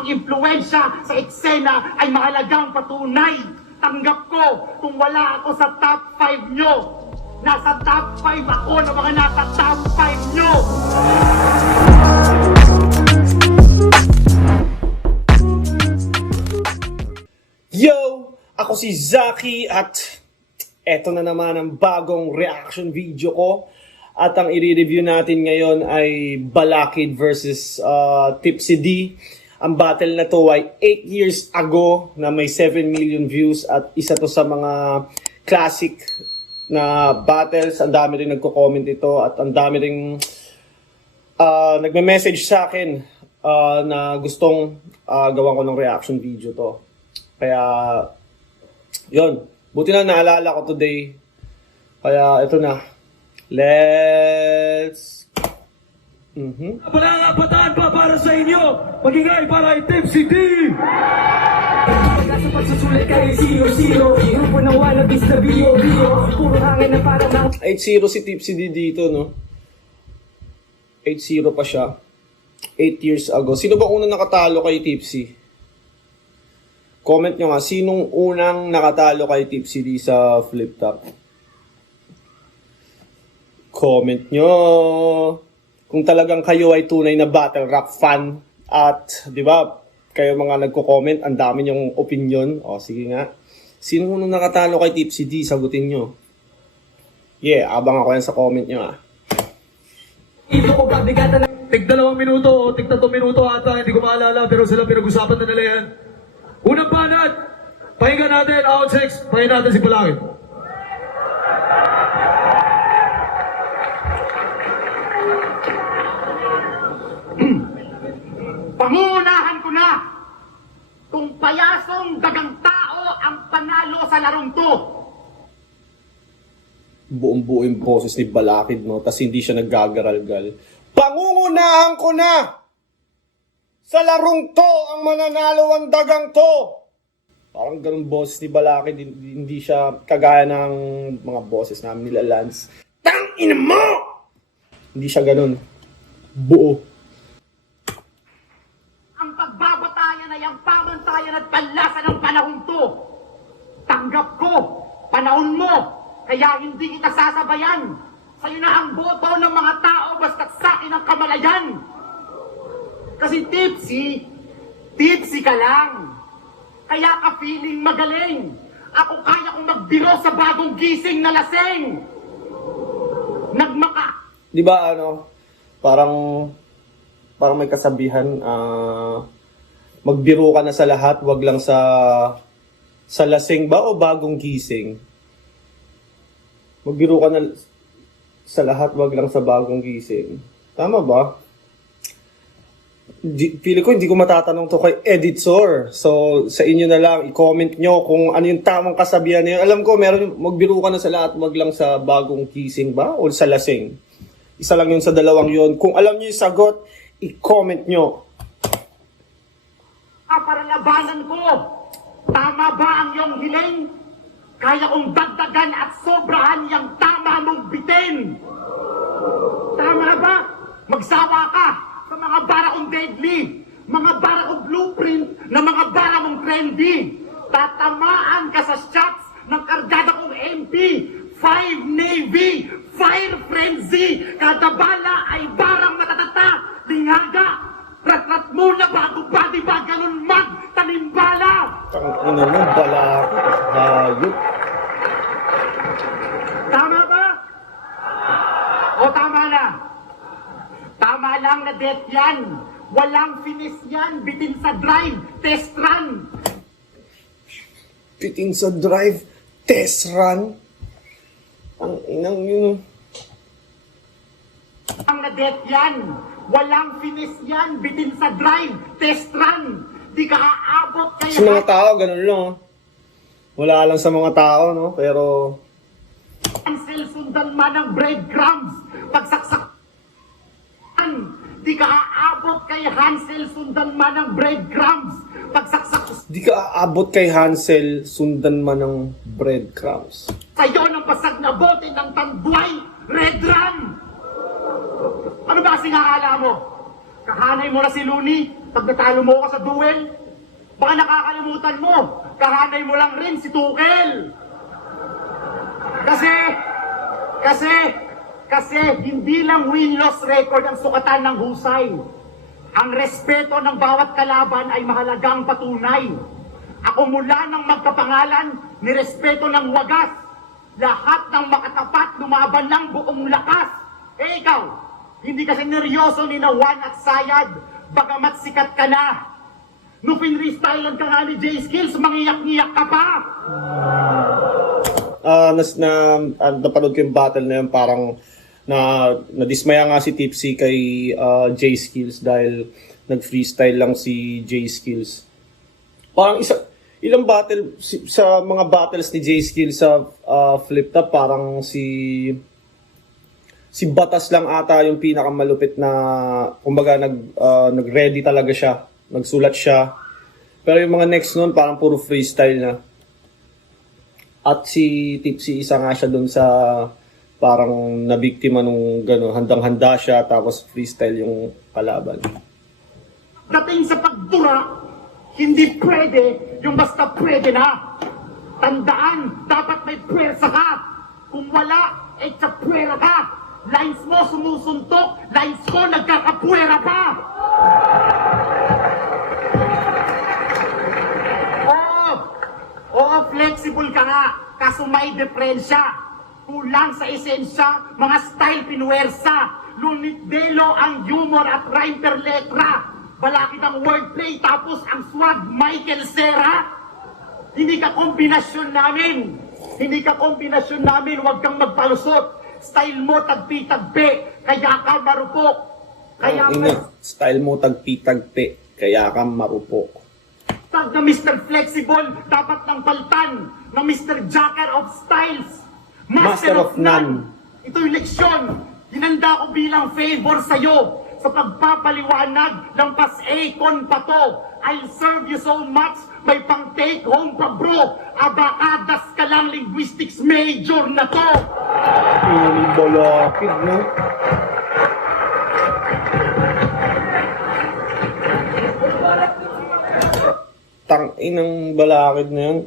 Ang impluensya sa eksena ay mahalagang patunay. Tanggap ko kung wala ako sa top 5 nyo. Nasa top 5 ako na mga nasa top 5 nyo. Yo! Ako si Zaki at eto na naman ang bagong reaction video ko. At ang i-review natin ngayon ay Balakid versus Tipsy D. Ang battle na to ay 8 years ago na may 7 million views at isa to sa mga classic na battles. Ang dami rin nagko-comment ito at ang dami rin nagme-message sa akin na gustong gawan ko ng reaction video to. Kaya, yun. Buti na naalala ko today. Kaya, ito na. Let's... Wala ang apataan pa para sa inyo. Magingay para kay Tipsy D. Sa pagsusulit kay 0-0. Grupo ng wannabes na bio-bio. Puro hangin na parang 8-0 si Tipsy D dito, no? 8-0 pa siya. 8 years ago. Sino ba unang nakatalo kay Tipsy? Comment nyo nga, sinong unang nakatalo kay Tipsy D sa Flip Top? Comment nyo. Kung talagang kayo ay tunay na battle rap fan at, di ba, kayo mga nagko-comment, ang dami nyong opinion. O, sige nga. Sino unang nakatalo kay Tipsy D? Sagutin nyo. Yeah, abang ako yan sa comment nyo, ah. ito ko kabigatan ng Tig 2 minuto o tig 3 minuto ata, hindi ko maalala, pero sila pinag-usapan na nila yan. Unang banat, pahinga natin, out 6, pahinga natin si Balakid. Pangunahan ko na kung payasong dagang tao ang panalo sa larong to. Buong-buo yung boses ni Balakid, no? Tapos hindi siya naggagaralgal. Pangungunahan ko na! Sa larong to, ang mananalo ang dagang to! Parang ganun boses ni Balakid, hindi siya kagaya ng mga boses namin nila Lance. Tangina mo! Hindi siya ganun. Buo. Ang pagbabatayan ay ang pamantayan at panlasa ng panahon to. Tanggap ko, panahon mo, kaya hindi kita sasabayan. Sa'yo na ang boto ng mga tao basta't sa'kin ang kamalayan. Kasi tipsy ka lang. Kaya ka feeling magaling. Ako kaya kong magbiro sa bagong gising na laseng. Di ba parang may kasabihan, magbiro ka na sa lahat, wag lang sa lasing ba o bagong gising? Magbiro ka na sa lahat, wag lang sa bagong gising. Tama ba? Pili ko hindi ko matatanong to kay editor. So, sa inyo na lang, i-comment nyo kung ano yung tamang kasabihan na yun. Alam ko, meron magbiro ka na sa lahat, wag lang sa bagong gising ba o sa lasing. Isa lang yun sa dalawang yun. Kung alam nyo yung sagot, i-comment nyo. Para labanan ko, tama ba ang iyong hiling? Kaya kong dagdagan at sobrahan yung tama mong bitin. Tama ba? Magsawa ka sa mga bara kong deadly, mga bara kong blueprint na mga bara mong trendy. Tatamaan ka sa shots ng kargada kong MP, 5 Navy, Fire Frenzy. Kada bala ay barang matatata, lingaga. Rat-rat muna bago ba, di ba ganun magtanimbala? Tangina mo, Balakid. Hayop. Tama ba? O tama na? Tama lang na death yan. Walang finish yan. Bitin sa drive. Test run. Pitin sa drive, test run. Ang inang yun. Ang na death yan. Walang finish yan. Bitin sa drive. Test run. Di ka aabot kaya... Sa mga tao, ganun lang. Wala lang sa mga tao, no? Pero... Hansel, sundan man ng breadcrumbs. Pagsaksak... Di ka aabot kay Hansel, sundan man ng breadcrumbs. Pagsaksak... Di ka aabot kay Hansel, sundan man ng breadcrumbs. Sa'yo ng pasag na bote ng tanduay, red rum! Ano ba kasing akala mo? Kahanay mo na si Looney pag natalo mo ako sa duel. Baka nakakalimutan mo, kahanay mo lang rin si Tuchel. Kasi hindi lang win-loss record ang sukatan ng husay. Ang respeto ng bawat kalaban ay mahalagang patunay. Ako mula ng magkapangalan, nirespeto ng wagas. Lahat ng makatapat lumaban ng buong lakas. Eh ikaw, hindi kasi neryoso ni Nawan at Sayad, bagamat sikat ka na. Nung pinrestylan ka nga ni J-Skills, mangiyak-ngiyak ka pa. Napanood ko yung battle na yun, parang nadismaya nga si Tipsy kay J-Skills dahil nag-freestyle lang si J-Skills. Parang ilang battle sa mga battles ni J-Skills sa Flip Top, parang si Batas lang ata yung pinakamalupit na, kumbaga nag-ready talaga siya, nagsulat siya. Pero yung mga next nun parang puro freestyle na. At si Tipsy, isa nga siya dun sa parang nabiktima nung gano'n, handang-handa siya tapos freestyle yung kalaban. Dating sa pagdura, hindi pwede yung basta pwede na. Tandaan, dapat may pwersa ka. Kung wala, tsapwera ka. Lines mo sumusuntok, lines ko nagkakapwera pa. Oo, flexible ka nga, kaso may diferensya. Kulang sa esensya, mga style pinuwersa. Lunit delo ang humor at rhyme per letra. Balakid ang wordplay tapos ang swag Michael Cera. Hindi ka kombinasyon namin, huwag kang magpalusot. Style mo tagpi-tagpi, kaya ka marupok. Style mo tagpi-tagpi, kaya ka marupok. Tag na Mr. Flexible, dapat ng paltan ng Mr. Jacker of Styles. Master of none. Ito'y leksyon. Hinanda ko bilang favor sa'yo sa pagpapaliwanag ng pas-econ pa to. I'll serve you so much, may pang take home pa bro. Abakadas ka lang, linguistics major na to. Balakid, no? Inang balakid na yan.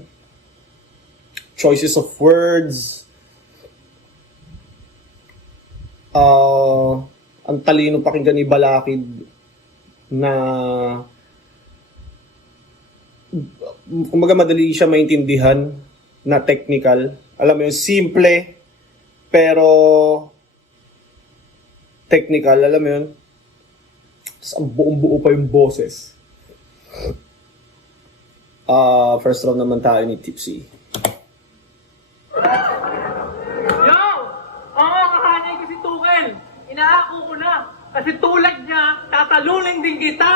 Choices of words. Ang talino pakinggan ni Balakid na kumbaga madali siya maintindihan na technical. Alam mo yung simple pero technical, alam mo yun? Tapos ang buong-buo pa yung boses. First round naman tayo ni Tipsy. Yo! Oo, kahanay ko si Tuchel. Inaako ko na. Kasi tulad niya, tatalunin din kita.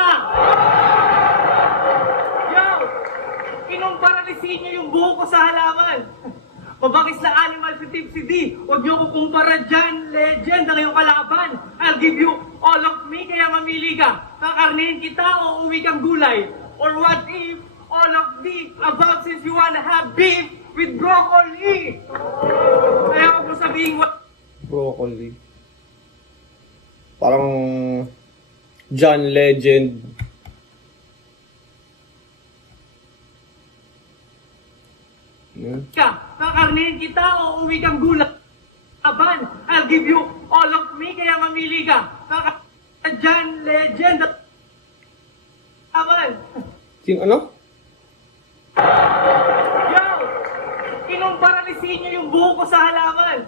Yo! Kinumpara ni Sinyo yung buho ko sa halaman. Mabakis na animal si Tipsy D. Huwag niyo ko kumpara dyan. Legend ang iyong kalaban. I'll give you all of me, kaya mamili ka. Kakarnihin kita o uwi kang gulay. Or what if all of the above, since you wanna have beef with broccoli? Kaya huwag mo sabihin Broccoli. Parang John Legend. kakarnihin kita o uwi kang gulay. Aban, I'll give you all of me, kaya mamili ka. Dyan, legend. Aban. Sino ano? Yo! Kinumpara ni Sinyo yung buho ko sa halaman.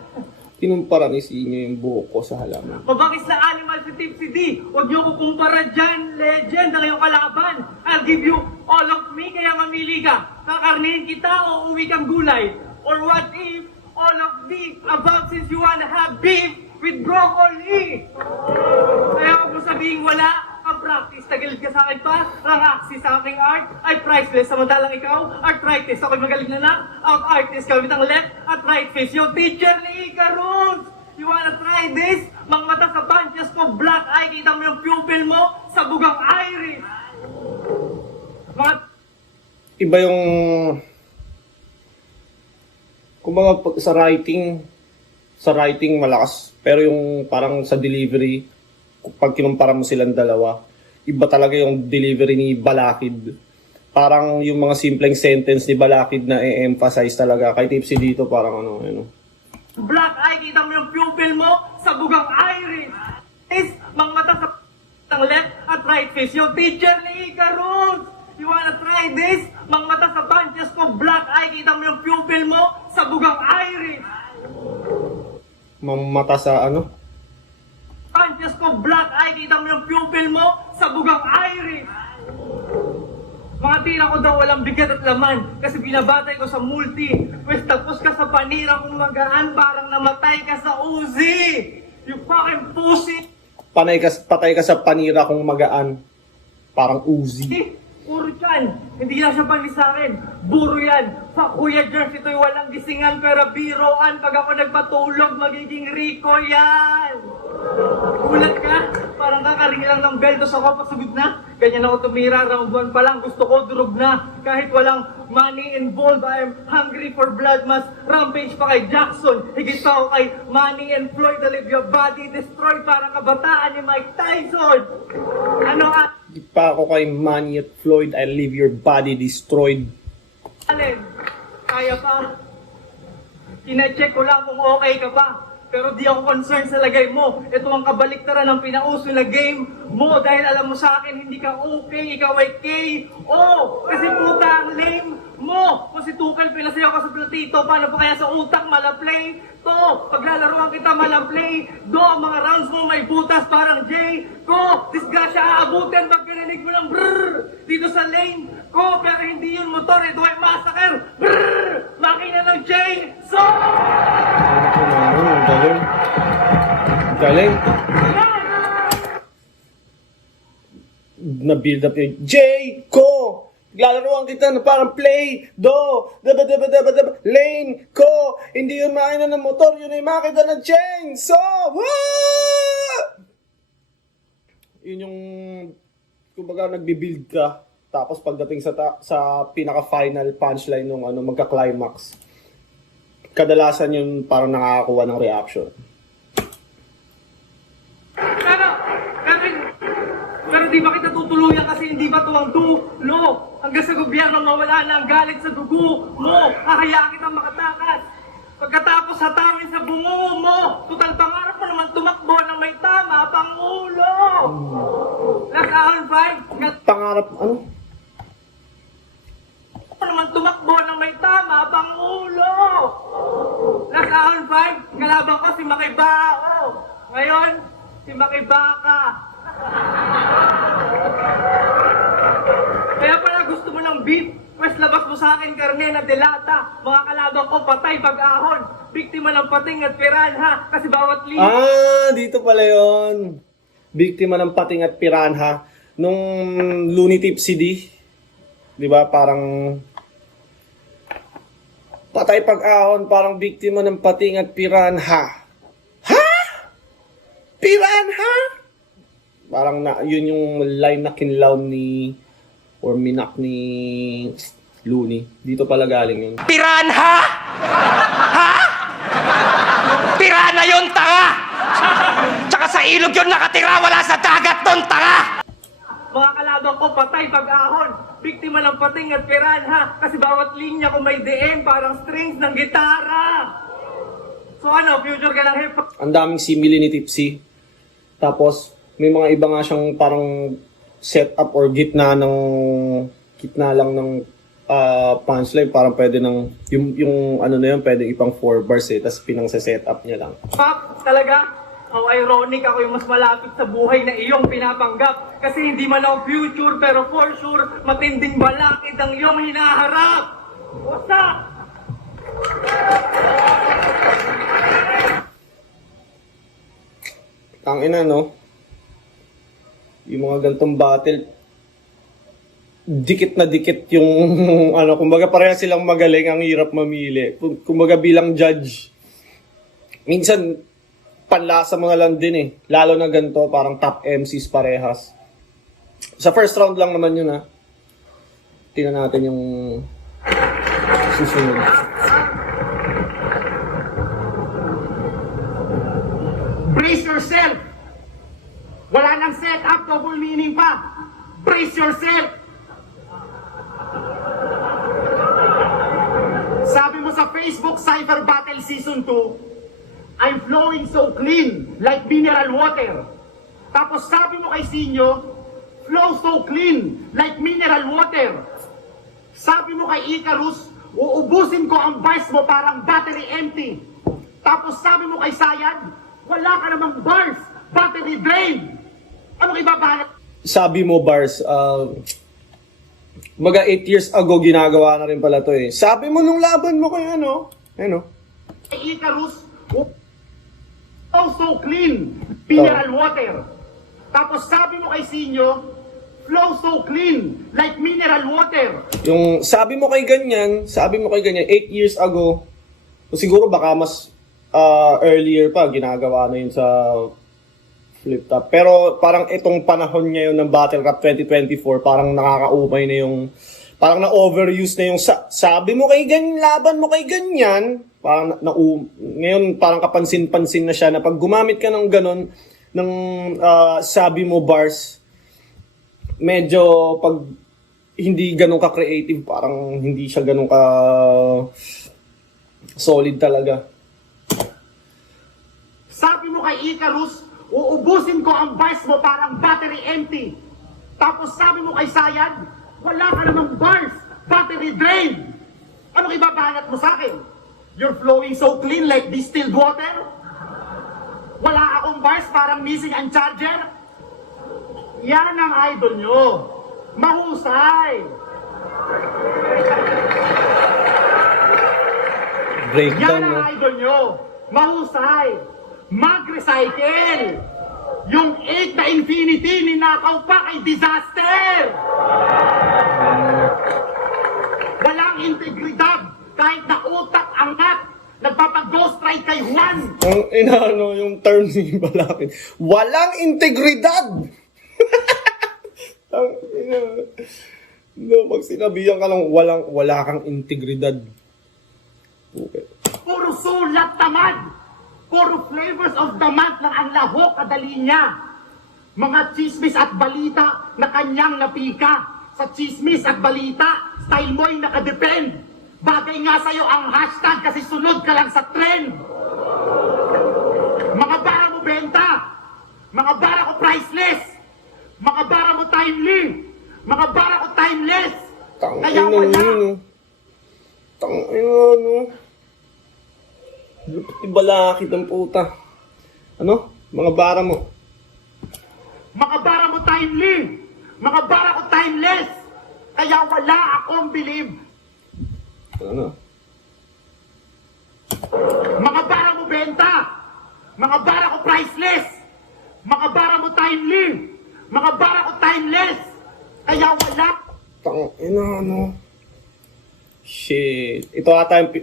Kinumpara ni Sinyo yung buhok ko sa halaman. Mabakis na animal si Tipsy D. Huwag niyo ko kumpara dyan, legend ang iyong kalaban. I'll give you all of me, kaya mamili ka. Kakarnihin kita o uwi kang gulay. Or what if all of the above, since you wanna have beef with broccoli? Kaya huwag mo sabihin wala kang practice. Tagilid ka sa akin pa. Ang axis sa aking art ay priceless. Samantalang ikaw, arthritis. Ako'y magaling na na. Out-artist gamit ang left at right face. Yung teacher ni Icarus. You wanna try this? Mga mata sa bunches ko, black eye. Kita mo yung pupil mo sa bugang iris. Mga Iba yung kumbaga sa writing malakas, pero yung parang sa delivery pag kinumpara mo silang dalawa, iba talaga yung delivery ni Balakid. Parang yung mga simpleng sentence ni Balakid na i-emphasize talaga. Kay Tipsy dito parang ano. Black eye, kita mo yung pupil mo sa bugang iris. Is, mang mata sa left at right face. Yung teacher ni Icarus. You wanna try this? Mang mata sa bunches ko, black eye, kita mo yung pupil mo sa bugang iris. Mamata sa ano? Bunches ko, black eye, kita mo yung pupil mo sa bugang iris. Mga tira ko daw walang bigat at laman kasi binabatay ko sa multi. Pwes tapos ka sa panira kung magaan parang namatay ka sa Uzi. You fucking pussy. Patay ka sa panira kung magaan. Parang Uzi. Puro dyan. Hindi lang siya panis sa akin. Buro yan. Sa Kuya Jerms, ito'y walang gisingan pero biroan. Pag ako nagpatulog, magiging Rico yan. Ulat ka? Parang kakaring lang ng bell sa ako pasugod na. Ganyan ako tumira, round 1 pa lang. Gusto ko durog na. Kahit walang money involved, I am hungry for blood. Mas rampage pa kay Jackson. Higit pa ako kay Manny and Floyd. To live your body destroyed. Parang kabataan ni Mike Tyson. Ano at Di pa ako kay Manny at Floyd, I leave your body destroyed. Alin? Kaya pa? Ina-check ko lang kung okay ka pa. Pero di ako concerned sa lagay mo. Ito ang kabaliktaran ng pinauso na game mo. Dahil alam mo sa akin, hindi ka okay. Ikaw ay KO. Kasi puta ang lame mo. Kung si Tukal pinasayaw ka sa platito, paano pa kaya sa utak malaplay? To, paglalaroan kita malaplay. Do, mga rounds mo may butas parang J. Ko, disgrasya aabutin pag kininig mo ng brrrr. Dito sa lane ko, pero hindi yun motor. Ito ay massacre. Brrrr! Makina ng J. So! Galing. Galing. Na-build up yung J! Ko! Lalaroan kita na parang play, do, daba, lane, ko, hindi yun makina ng motor, yun ay makina ng chainsaw, woo! Yun yung, kumbaga nagbibuild ka, tapos pagdating sa pinaka-final punchline nung magka-climax, kadalasan yun parang nakakakuha ng reaction. Pero di ba kita tutuluyan kasi hindi ba tuwang dulo? Hanggang sa gobyerno mawala na ang galit sa dugo mo. Hahayaan kitang makatakas. Pagkatapos hatawin sa bungo mo. Tutal pangarap mo naman tumakbo ng may tama, Pangulo. Last hour 5. Pangarap, ano? Naman tumakbo ng may tama, Pangulo. Last hour 5. Kalaban ko si Makibao. Ngayon, si Makibaka. Kaya pala gusto mo ng beef, pues labas mo sa akin karne na delata. Mga kalaban ko patay pag-ahon. Biktima ng pating at piranha. Kasi bawat linya. Dito pala yun. Biktima ng pating at piranha. Nung Looney Tipsy D, di ba, parang patay pag-ahon, parang biktima ng pating at piranha. Ha? Piranha? Parang yun yung line na kinlaw ni or minak ni Looney. Dito pala galing yun. Piranha? Ha? Piranha yun, tanga! Tsaka sa ilog yun nakatira, wala sa dagat nun, tanga! Mga kalaban ko patay pag-ahon. Biktima ng pating at piranha. Kasi bawat linya ko may DM parang strings ng gitara. So ano, future ka ng hip-hop? Ang daming simile ni Tipsy. Tapos, may mga iba nga siyang parang setup or gitna lang ng punchline. Parang pwede yung ano na yun, pwede ipang 4 bars eh. Tapos pinang-setup niya lang. Fuck, talaga? How ironic, ako yung mas malapit sa buhay na iyong pinapanggap. Kasi hindi man ako future, pero for sure, matinding balakid ang iyong hinaharap. What's up? Tangina, no? Yung mga gantong battle, dikit na dikit yung, kumbaga pareha silang magaling, ang hirap mamili. Kumbaga bilang judge, minsan, panlasa mo na lang din eh. Lalo na ganito, parang top MCs parehas. Sa first round lang naman yun, ha. Tingnan natin yung susunod. Brace yourself! Wala nang setup, double meaning pa. Brace yourself! Sabi mo sa Facebook Cyber Battle Season 2, I'm flowing so clean like mineral water. Tapos sabi mo kay Sinyo, flow so clean like mineral water. Sabi mo kay Icarus, uubusin ko ang bars mo parang battery empty. Tapos sabi mo kay Sayad, wala ka namang bars, battery drain. Anong ibabanat? Sabi mo, Bars, mga 8 years ago, ginagawa na rin pala to eh. Sabi mo nung laban mo kay ano? Kay Icarus, oh so clean, mineral water. Tapos sabi mo kay Sinyo, flow so clean, like mineral water. Yung sabi mo kay ganyan, 8 years ago, o siguro baka mas earlier pa, ginagawa na yun sa flip top. Pero parang itong panahon ngayon ng Battle Cup 2024, parang nakakaumay na yung, parang na-overuse na yung sabi mo kay ganyan, laban mo kay ganyan, parang ngayon parang kapansin-pansin na siya na pag gumamit ka ng ganon, ng sabi mo bars, medyo pag hindi ganun ka-creative, parang hindi siya ganun ka solid talaga. Sabi mo kay Icarus, uubusin ko ang bars mo parang battery empty. Tapos sabi mo kay Sayad, wala ka namang bars, battery drain. Anong ibabanat mo sa akin? You're flowing so clean like distilled water? Wala akong bars, parang missing ang charger? Yan ang idol nyo. Mahusay. Yan Breakdown, ang no? idol nyo. Mahusay. Mag-recycle. Yung 8 na Infinity, ninakaw pa kay Disaster. Walang integridad. Kahit na utak angat. Nagpapag-ghost ride kay Juan. Ang inaano yung term ni Balakid. Walang integridad! Ang ina. No, pag sinabihan ka lang wala kang integridad. Okay. Puro sulat tamad. Puro flavors of the month lang ang lahok kadali niya. Mga chismis at balita na kanyang napika. Sa chismis at balita, style mo'y nakadepend. Bagay nga sa'yo ang hashtag kasi sunod ka lang sa trend. Mga bara mo benta. Mga bara ko priceless. Mga bara mo timely. Mga bara ko timeless. Kaya wala. no? Balakid ang puta. Ano? Mga bara mo. Mga bara mo timely. Mga bara ko timeless. Kaya wala akong believe. Ano? Mga bara mo benta. Mga bara ko priceless. Mga bara mo timely. Mga bara ko timeless. Kaya wala. No? Shit. Ito ata yung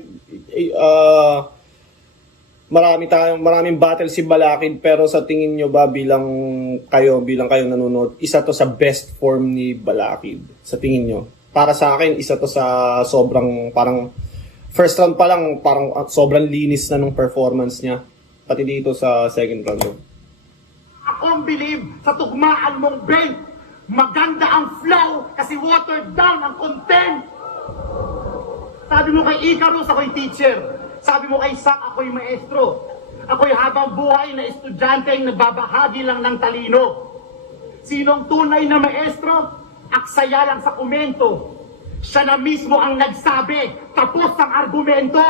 maraming battle si Balakid, pero sa tingin nyo ba bilang kayo nanonood, isa to sa best form ni Balakid? Sa tingin nyo? Para sa akin, isa to sa sobrang parang first round pa lang, parang sobrang linis na nung performance niya. Pati dito sa second round. Akong believe sa tugmaan mong belt. Maganda ang flow kasi watered down ang content. Sabi mo kay Icarus, ako'y teacher. Sabi mo kay Sak, ako'y maestro. Ako'y habang buhay na estudyante ang nagbabahagi lang ng talino. Sinong tunay na maestro? Aksaya lang sa komento. Siya na mismo ang nagsabi, tapos ang argumento.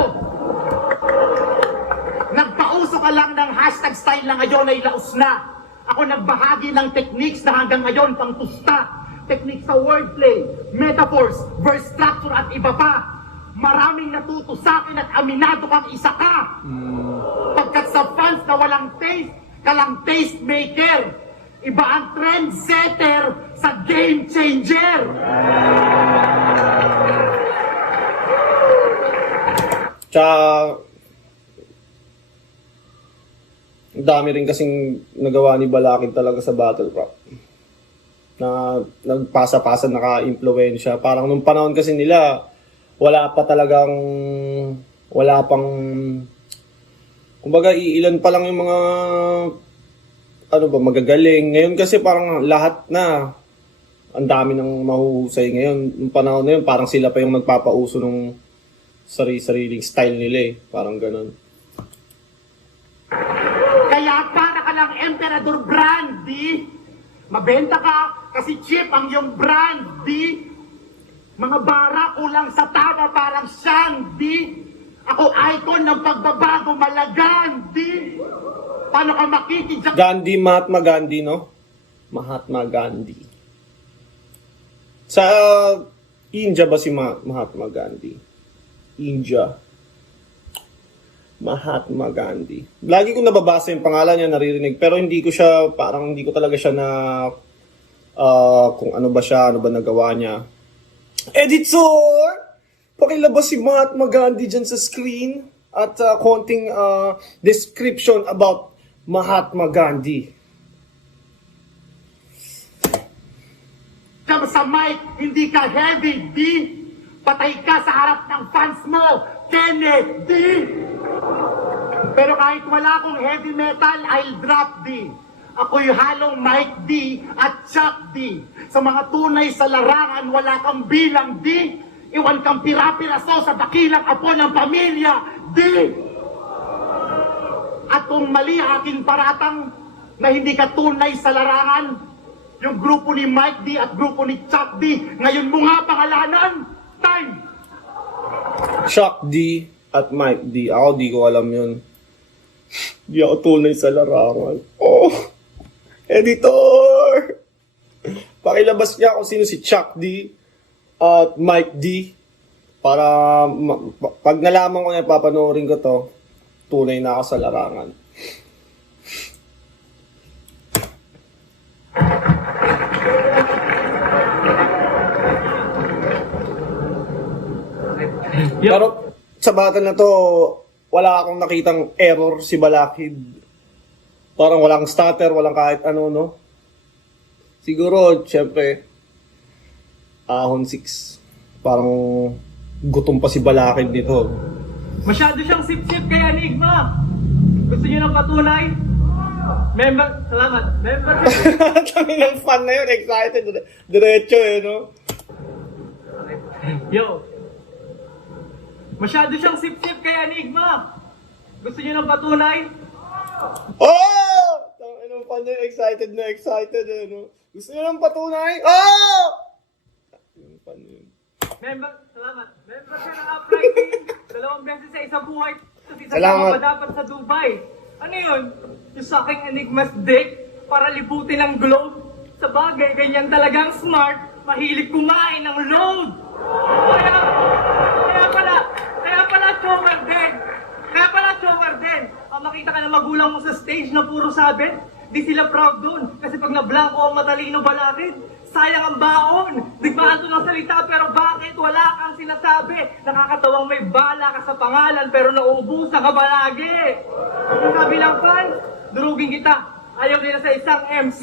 Nagpauso ka lang ng hashtag style na ngayon ay laos na. Ako nagbahagi ng techniques na hanggang ngayon pang tusta. Techniques sa wordplay, metaphors, verse structure at iba pa. Maraming natuto sa akin at aminado kang isa ka. Pagkat sa fans na walang taste, kalang taste maker. Iba ang trendsetter sa game changer. Tsaka, ang dami rin kasing nagawa ni Balakid talaga sa Battle Rap. Na nagpasa-pasa, naka-impluensya. Parang nung panahon kasi nila, wala pang, kumbaga iilan pa lang yung mga, magagaling. Ngayon kasi parang lahat na, ang dami ng mahuhusay ngayon. Yung panahon na yun, parang sila pa yung nagpapauso ng sarili-sariling style nila eh. Parang ganun. Kaya para ka lang Emperador brand, di? Mabenta ka kasi cheap ang iyong brand, di? Mga bara kulang sa tama parang siyang, di? Ako icon ng pagbabago malagan, di? Paano ka makikijak? Gandhi, Mahatma Gandhi, no? Mahatma Gandhi. Sa India ba si Mahatma Gandhi? India. Mahatma Gandhi. Lagi ko nababasa yung pangalan niya, naririnig, pero hindi ko siya, parang hindi ko talaga siya na kung ano ba siya, ano ba nagawa niya. Editor! Pakilabas si Mahatma Gandhi dyan sa screen at konting description about Mahatma Gandhi. Sa mic, hindi ka heavy, di? Patay ka sa harap ng fans mo, Kennedy! Pero kahit wala akong heavy metal, I'll drop di. Ako'y halong Mike D at Chuck D. Sa mga tunay sa larangan, wala kang bilang di. Iwan kang pira-piraso sa dakilang apo ng pamilya, di. At kung mali aking paratang na hindi ka tunay sa larangan, yung grupo ni Mike D at grupo ni Chuck D, ngayon mo nga pangalanan, time! Chuck D at Mike D. Ako di ko alam yun. Di ako tunay sa larangan. Oh! Editor! Pakilabas niya kung sino si Chuck D at Mike D. Para pag nalaman ko na papanoorin ko to, tunay na ako sa larangan. Pero sa battle na to, wala akong nakitang error si Balakid. Parang walang stutter, walang kahit ano, no? Siguro, syempre, Ahon 6. Parang gutom pa si Balakid dito. Masyado siyang sip-sip kay Enigma. Gusto niyo ng patunay? Member, salamat. Member, Kami ng fan na yun, excited. Diretso eh, no? yo. Masyado siyang sip-sip kay Enigma. Gusto niyo ng patunay? Oh! Anong fan na yun, excited na excited eh, no? Gusto nyo ng patunay? Oh! Anong fan na yun? Member, salamat. Member siya ng Uprising. 2 beses sa isang buhay. Tapos isa Salamat. pa dapat sa Dubai. Ano yun? Yung sa aking Enigma's dick para liputin ang globe. Sa bagay, ganyan talagang smart. Mahilig kumain ng load. Kaya pala choker din. Kaya pala choker din. Ang makita ka ng magulang mo sa stage na puro sabi, di sila proud dun. Kasi pag na-blanco ang matalino Balakid, sayang ang baon. Digmaan to ng salita pero bakit wala kang sinasabi? Nakakatawang may bala ka sa pangalan pero nauubusan ka palagi. Sabi lang fans, durugin kita. Ayaw nila sa isang MC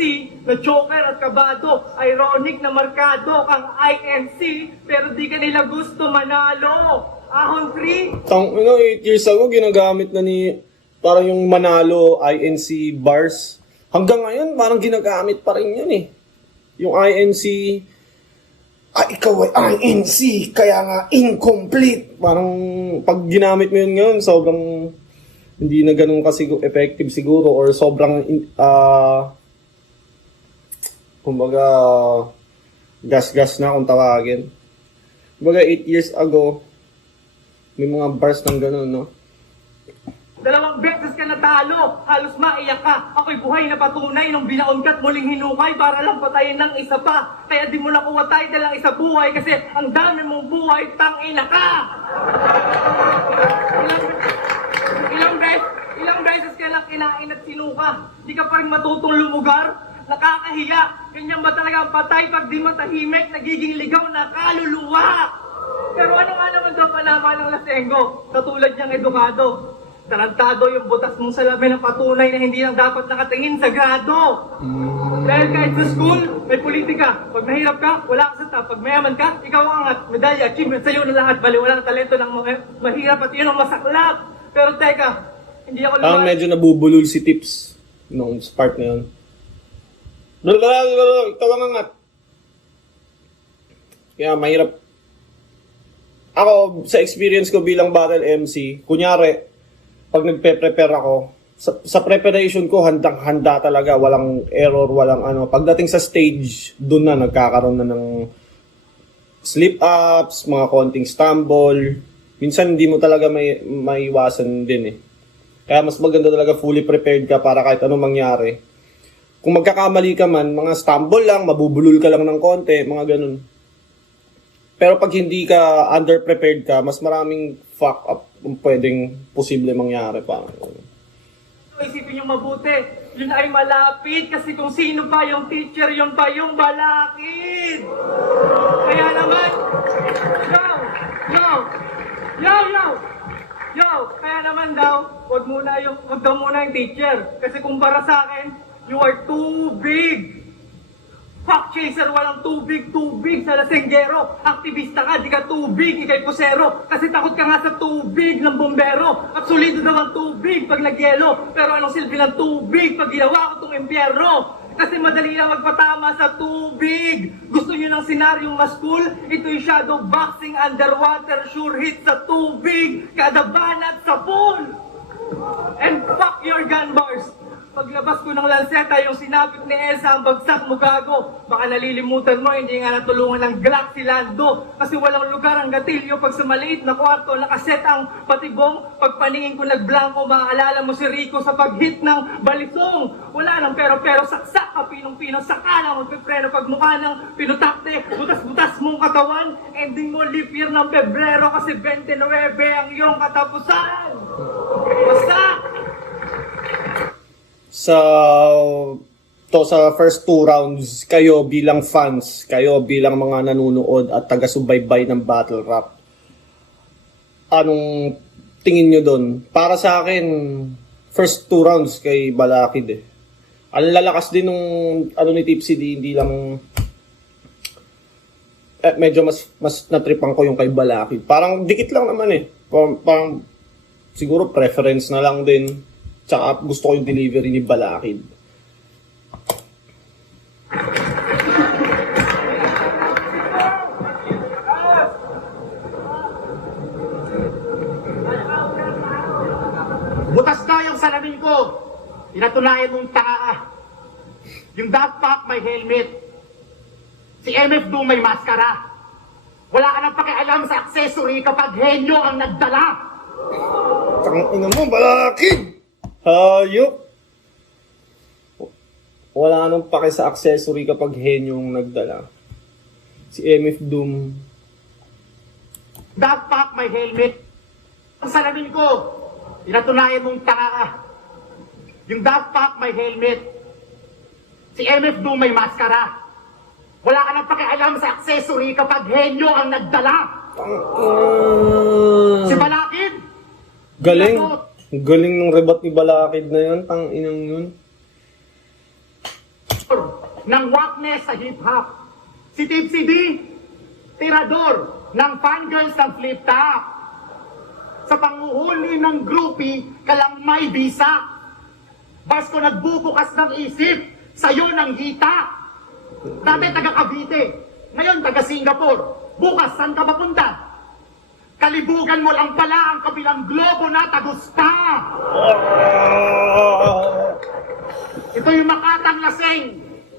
na choker at kabado. Ironic na markado kang INC pero di ka nila gusto manalo. Ahon 3, 8 years ago, ginagamit na ni parang yung Manalo INC bars. Hanggang ngayon, parang ginagamit pa rin yun eh. Yung INC, ikaw ay INC, kaya nga incomplete. Parang pag ginamit mo yun ngayon, sobrang hindi na ganun kasi effective siguro or sobrang kumbaga gas-gas na kung tawagin. Kumbaga 8 years ago, may mga bars ng ganun, no? 2 beses ka natalo, halos maiyak ka. Ako'y buhay na patunay nung binaon ka't muling hinukay para lang patayin ng isa pa. Kaya di mo nakuha title ang isa buhay kasi ang dami mong buhay, tangina ka! Ilang beses ka lang kinain at sinuka. Di ka pa rin matutong lumugar. Nakakahiya. Ganyan ba talaga ang patay pag di matahimik, nagiging ligaw na kaluluwa? Pero ano nga naman daw panama ng Lasengo? Katulad niyang edukado. Tarantado yung butas mong salamin ng patunay na hindi lang dapat nakatingin sa grado. Dahil kahit sa school, may politika. Pag mahirap ka, wala ka sa top. Pag mayaman ka, ikaw ang angat. Medalya, achievement sa'yo na lahat. Bali, walang talento ng mahirap at yun ang masaklap. Pero teka, hindi ako Parang medyo nabubulol si Tips nung part na yun. Ikaw ang angat. Kaya mahirap. Ako, sa experience ko bilang battle MC, kunyari, pag nagpe-prepare ako, sa preparation ko, handang-handa talaga. Walang error, walang ano. Pagdating sa stage, doon na nagkakaroon na ng slip-ups, mga konting stumble. Minsan, hindi mo talaga maiwasan din eh. Kaya mas maganda talaga fully prepared ka para kahit anong mangyari. Kung magkakamali ka man, mga stumble lang, mabubulol ka lang ng konti, mga ganun. Pero pag hindi ka underprepared ka, mas maraming fuck up ang pwedeng posible mangyari pa. Isipin nyo mabuti, yun ay malapit kasi kung sino pa yung teacher, yun pa yung balakid. Kaya naman, kaya naman daw, wag daw muna yung teacher. Kasi kumpara sa akin, you are too big. Fuck chaser, walang tubig sa lasenggero. Aktivista ka, di ka tubig, ikay pusero. Kasi takot ka nga sa tubig ng bombero. At solido daw ang tubig pag nagyelo. Pero anong silbi ng tubig pag ginawa ko tong impyerno? Kasi madali lang magpatama sa tubig. Gusto nyo ng senaryong mas cool? Ito'y shadow boxing, underwater, sure hit sa tubig. Kada banat sa pool. And fuck your gun bars. Paglabas ko ng lanseta, yung sinapit ni Elsa, ang bagsak mo gago. Baka nalilimutan mo, hindi nga natulungan ng Glock si Lando. Kasi walang lugar ang gatilyo pag sa maliit na kwarto, nakaset ang patibong. Pagpaningin ko nagblanko, maaalala mo si Rico sa pag-hit ng balisong. Wala nang pero saksak ka, pinong-pino, saka lang magpipreno. Pag mukha ng pinutakte, butas-butas mong katawan. Ending mo leap year ng Pebrero kasi 29 ang iyong katapusan. Basta! Sa first 2 rounds, kayo bilang fans, kayo bilang mga nanonood at taga-subaybay ng battle rap, anong tingin nyo doon? Para sa akin, first 2 rounds kay Balakid eh. Ang lalakas din nung ni Tipsy D, hindi lang medyo mas natripan ko yung kay Balakid. Parang dikit lang naman eh. Parang siguro preference na lang din. Tsaka gusto ko yung delivery ni Balakid. Butas na yung salamin ko. Pinatunayan mong tanga. Yung Daft Punk may helmet. Si MF Doom may maskara. Wala ka nang pakialam sa accessory kapag henyo ang nagdala. Tangina mo, Balakid! Hayop! Wala nang pake sa accessory kapag henyong nagdala. Si MF Doom. Daft Punk may helmet. Ang salamin ko. Pinatunayan mong tanga. Yung Daft Punk may helmet. Si MF Doom may maskara. Wala ka nang pakialam sa accessory kapag henyo ang nagdala. Si Balakid. Galing. Galing ng rebat ni Balakid na yun. Tanginang yun. Ng wackness sa hip-hop. Si Tipsy D, tirador ng fangirls ng flip-top. Sa panguhuli ng groupie, kalang may bisa. Bas ko nagbubukas ng isip, sa'yo ng hita. Dati taga Cavite, ngayon taga Singapore. Bukas, saan ka mapunta? Kalibugan mo lang pala ang kabilang globo na tagos pa. Ito yung Makatang Lasing,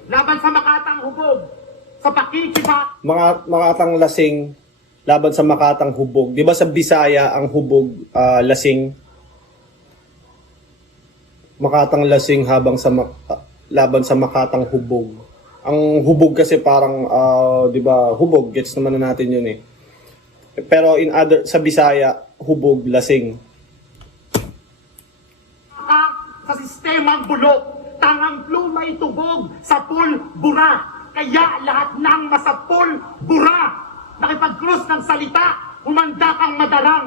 laban sa Makatang Hubog, sa Pakikiba. Makatang lasing, laban sa Makatang hubog. Di ba sa Bisaya ang hubog lasing? Makatang lasing laban sa Makatang hubog. Ang hubog kasi parang, di ba, hubog, gets naman na natin yun eh. Pero sa Bisaya, hubog, lasing. Sa sistemang bulok, tangang pluma'y tubog, sa pool, bura. Kaya lahat ng masapol, bura. Nakipag-cross ng salita, humanda kang madarang.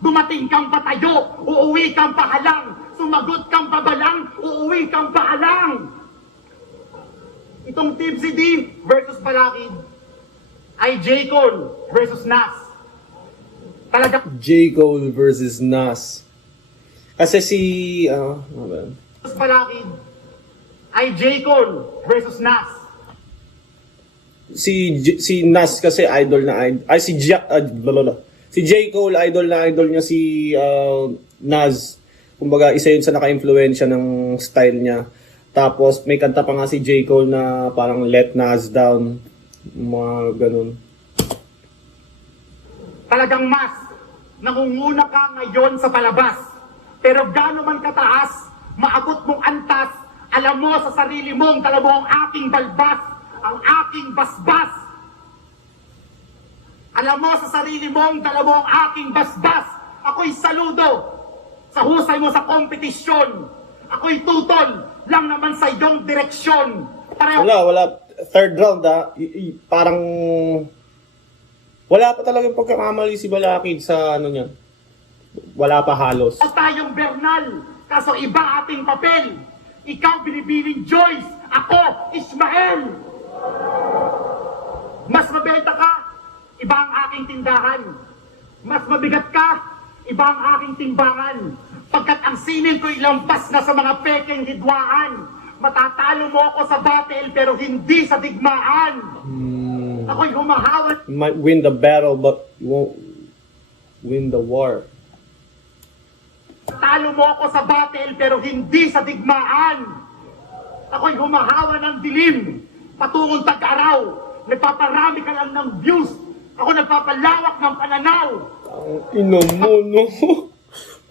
Dumating kang patayo, uuwi kang pahalang. Sumagot kang pabalang, uuwi kang paalang. Itong Tipsy D versus Balakid ay J. Cole versus Nas. Talaga J. Cole versus Nas. Kasi si Balakid ay J. Cole versus Nas. si Nas kasi idol na idol. Ay, si J. Cole, idol na idol niya si Nas. Kumbaga, isa yun sa naka-influensya ng style niya. Tapos, may kanta pa nga si J. Cole na parang Let Nas Down. Mga ganun. Talagang mas nangunguna ka ngayon sa palabas. Pero gaano man kataas, maabot mong antas, alam mo sa sarili mong dala mo ang aking balbas, ang aking basbas. Alam mo sa sarili mong dala mo ang aking basbas. Ako'y saludo sa husay mo sa kompetisyon. Ako'y tutol lang naman sa iyong direksyon. Pareho Wala. Third round parang wala pa talagang pagkakamali si Balakid sa ano niya. Wala pa halos. tayong Bernal, kaso iba ating papel. Ikaw binibining Joyce, ako Ismael. Mas mabenta ka, iba ang aking tindahan. Mas mabigat ka, iba ang aking timbangan. Pagkat ang sinin ko'y lampas na sa mga pekeng hidwaan. Matatalo mo ako sa battle pero hindi sa digmaan. Ako'y humahawan. You might win the battle but you won't win the war. Talo mo ako sa battle pero hindi sa digmaan. Ako'y humahawa ng dilim, patungong tag-araw. Nagpaparami ka lang ng views. Ako nagpapalawak ng pananaw. Ang ino mo, no?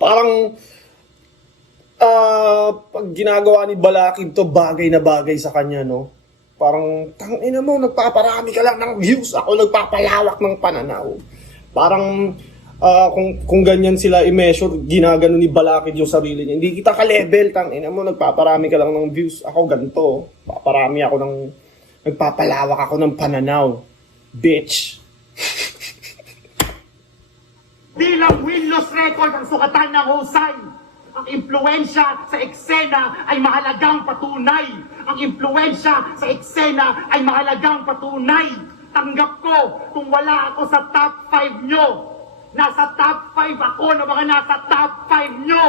Parang pag ginagawa ni Balakid to, bagay na bagay sa kanya, no? Parang, tangina mo, nagpaparami ka lang ng views. Ako nagpapalawak ng pananaw. Parang, kung ganyan sila i-measure, ginagano ni Balakid yung sarili niya. Hindi kita ka-level, tangina mo, nagpaparami ka lang ng views. Ako ganito, nagpapalawak ako ng pananaw. Bitch. Di lang win-loss record ang sukatan ng husay. Ang impluensya sa eksena ay mahalagang patunay. Ang impluensya sa eksena ay mahalagang patunay. Tanggap ko kung wala ako sa top 5 nyo. Nasa top 5 ako na mga nasa top 5 nyo.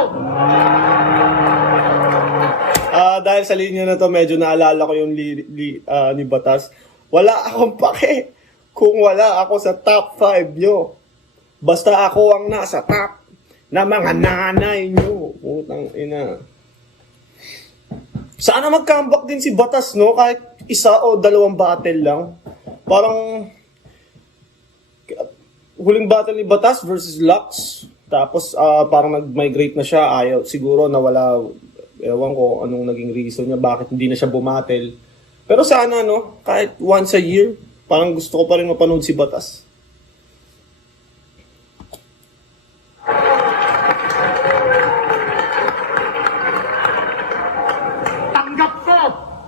Dahil sa linya na to, medyo naalala ko yung ni Batas. Wala akong pake kung wala ako sa top 5 nyo. Basta ako ang nasa top na mga nanay nyo. Putang ina. Sana mag-comeback din si Batas, no? Kahit isa o dalawang battle lang. Parang huling battle ni Batas versus Lux. Tapos parang nag-migrate na siya. Ayaw, siguro nawala. Ewan ko anong naging reason niya. Bakit hindi na siya bumatel. Pero sana, no? Kahit once a year. Parang gusto ko pa rin mapanood si Batas.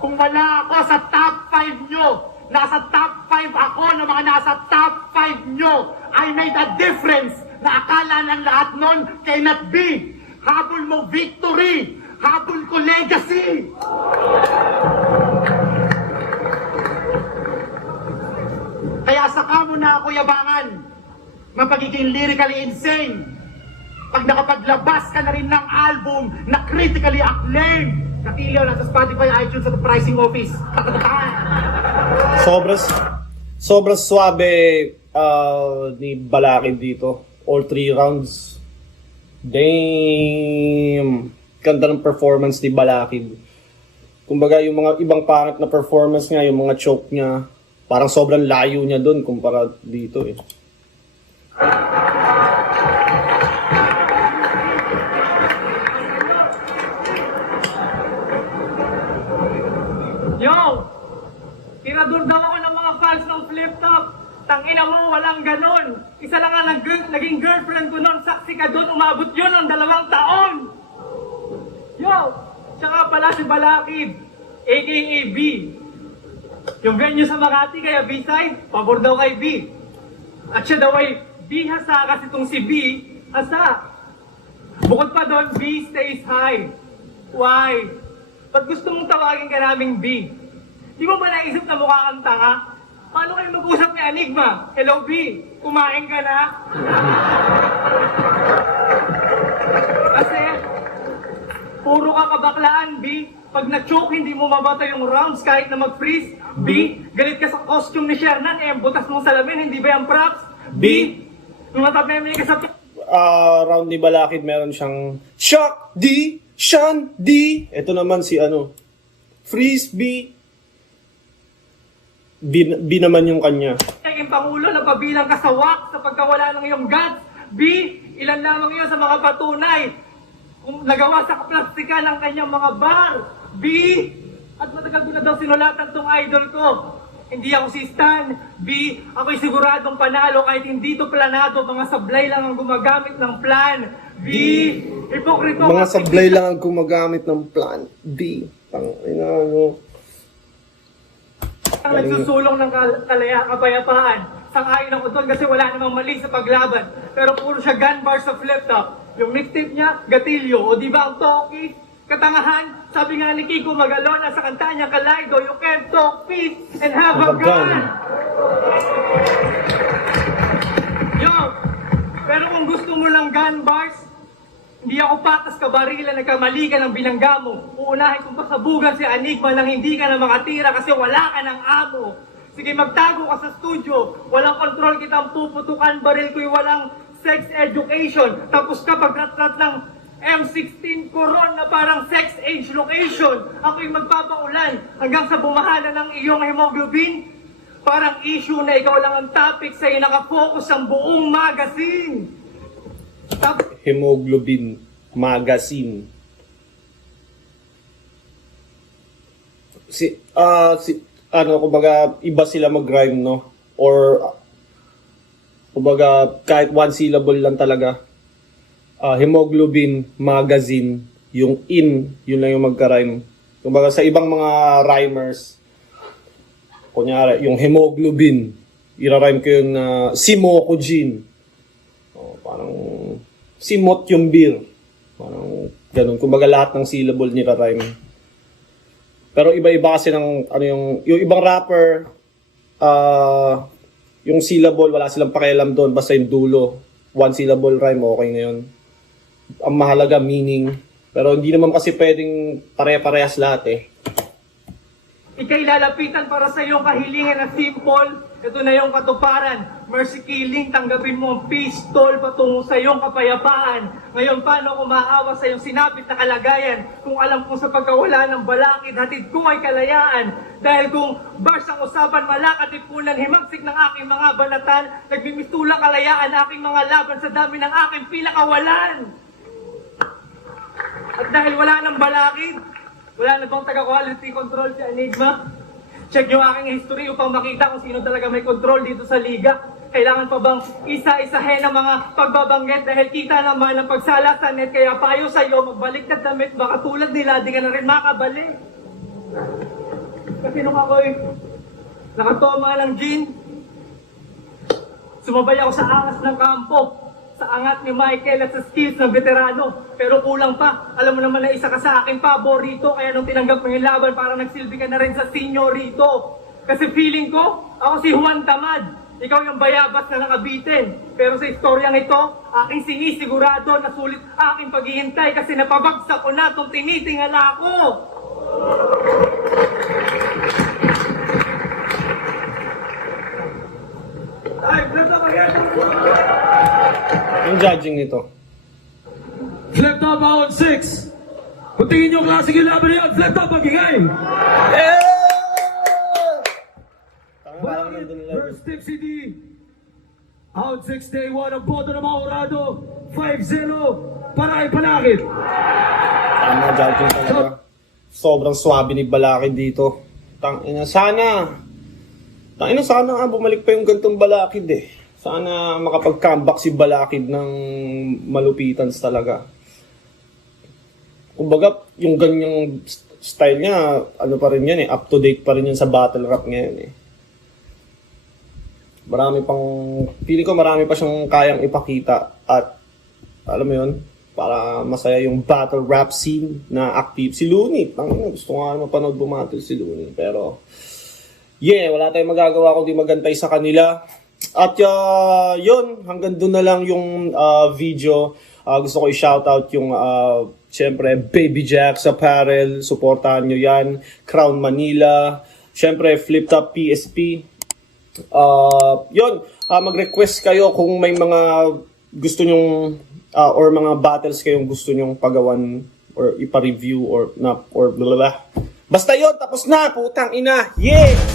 Kung wala ako sa top 5 nyo, nasa top 5 ako na mga nasa top 5 nyo, I made a difference na akala ng lahat nun cannot be. Habol mo victory, habol ko legacy. Kaya saka mo na ako yabangan, mapagiging lyrically insane. Pag nakapaglabas ka na rin ng album na critically acclaimed, Nakiliw lang sa Spotify, iTunes at pricing office. Sobrang swabe ni Balakid dito. All 3 rounds. Damn! Ganda ng performance ni Balakid. Kumbaga yung mga ibang pangit na performance niya, yung mga choke niya, parang sobrang layo niya doon kumpara dito eh. Yo! Tirador daw ako ng mga fans ng flip top. Tangina mo, walang ganon. Isa lang ang naging girlfriend ko noon. Saksi ka doon, umabot yun ng 2 taon. Yo! Tsaka pala si Balakid, a.k.a. B. Yung venue sa Makati, kaya B-side, pabor daw kay B. At siya daw ay B hasa kasi itong si B, hasa. Bukod pa doon, B stays high. Why? Ba't gusto mong tawagin ka naming B? Di mo ba naisip na mukha kang tanga? Paano kayo mag-usap ni Enigma? Hello B, kumain ka na? Kasi, puro ka kabaklaan B. Pag na-choke, hindi mo mabata yung rounds kahit na mag-freeze. B. Galit ka sa costume ni Shernan, eh, ang butas mong salamin, hindi ba yung props? B. Nung natapemili ka sa Round ni Balakid meron siyang Shock D, Shan D. Ito naman si ano, Freeze B. B naman yung kanya. Naging Pangulo na pabilang kasawak sa pagkawala ng iyong guts. B. Ilan lamang iyon sa mga patunay kung nagawa sa kaplastika ng kanyang mga bar. B. At matagal ko na daw sinulatan tong idol ko. Hindi ako si Stan. B. Ako'y siguradong panalo kahit hindi to planado. Mga sablay lang ang gumagamit ng plan. B. Hipokrito. Mga sablay lang ang gumagamit ng plan. B. Ano. Ang nagsusulong ng kapayapaan. Sang-ayon ako doon kasi wala namang mali sa paglaban. Pero puro siya gun bar sa flip-top. Yung mixtape niya, gatilyo. O di ba ang talkie? Katangahan, sabi nga ni Kiko Magalona sa kanta niya Kalaydo, you can talk peace and have a gun. Yo, pero kung gusto mo lang gun bars, hindi ako patas ka barila, nagkamali ka ng binangga mo. Uunahin kong pasabugan si Enigma nang hindi ka na makatira kasi wala ka ng amo. Sige, magtago ka sa studio. Walang control kitang puputukan. Baril ko'y walang sex education. Tapos kapag rat-rat ng M16 Coron na parang sex age location, ako'y magpapaulan hanggang sa bumahala ng iyong hemoglobin. Parang issue na ikaw lang ang topic, sa'yo nakafocus ang buong magazine. Hemoglobin magazine. Kumbaga, iba sila mag-rhyme, no? Or, kumbaga, kahit one syllable lang talaga. Hemoglobin magazine, yung in, yun lang yung magka-rhyme. Kumbaga, sa ibang mga rhymers, kunyari, yung hemoglobin, ira-rhyme ko yun na simokojin. Parang simot yung beer. Parang ganun. Kumbaga lahat ng syllable nira-rhyme. Pero iba-iba kasi ng yung ibang rapper, yung syllable wala silang pakialam doon, basta yung dulo, one syllable rhyme, okay na yun. Ang mahalaga meaning. Pero hindi naman kasi pwedeng pare-parehas lahat eh. Ika'y lalapitan para sa iyong kahilingan na simple. Ito na yung katuparan. Mercy killing, tanggapin mo ang pistol patungo sa iyong kapayapaan. Ngayon, paano ako maawa sa iyong sinapit na kalagayan? Kung alam kong sa pagkawala ng balakid, hatid ko ay kalayaan. Dahil kung bars ang usapan, malakatipunan, himagsik ng aking mga banatan, nagmimistulang kalayaan aking mga laban sa dami ng aking pinakawalan. At dahil wala ng balakid, wala na bang taga-quality control si Enigma? Check nyo aking history upang makita kung sino talaga may control dito sa liga. Kailangan pa bang isa-isahin ang mga pagbabanggit dahil kita naman ang pagsala sa net. Kaya payo sa'yo, magbalik na damit, baka tulad nila, di ka na rin makabalik. Kasi nung ako'y nakatoma ng gin, sumabay ako sa angas ng kampo, sa angat ni Michael at sa skills ng veterano. Pero kulang pa. Alam mo naman na isa ka sa aking paborito. Kaya nung tinanggap mo yung laban, parang nagsilbi ka na rin sa senyorito. Kasi feeling ko, ako si Juan Tamad. Ikaw yung bayabas na nakabitin. Pero sa istoryang ito, aking sinisigurado na sulit aking paghihintay kasi napabagsak ko na itong tinitingala ko. Ay, blito Yung judging nito. Flip top out 6. Kung tingin nyo klaseng yung laban niya, flip top magigay. Balakid versus Tipsy D. Out 6 day 1 ang boto ng mga Orado. 5-0 para kay Balakid. Tama, judging talaga. Sobrang swabe ni Balakid dito. Sana nga bumalik pa yung gantong Balakid eh. Sana makapag-comeback si Balakid ng malupitan talaga. Kumbaga, yung ganyang style niya, ano pa rin yan eh, up to date pa rin yan sa battle rap ngayon eh. Feeling ko marami pa siyang kayang ipakita at, alam mo yun, para masaya yung battle rap scene na active. Si Looney, gusto nga mapanood bumattle si Looney. Pero, yeah, wala tayong magagawa kundi magantay sa kanila. At yun, hanggang doon na lang yung video. Gusto ko i-shoutout yung, syempre, Baby Jack's Apparel. Supportahan nyo yan. Crown Manila. Syempre, Flip Top PSP. Yun, mag-request kayo kung may mga gusto nyong or mga battles kayong gusto nyong pagawan or ipa-review or blah blah blah. Basta yun, tapos na, putang ina. Yeah!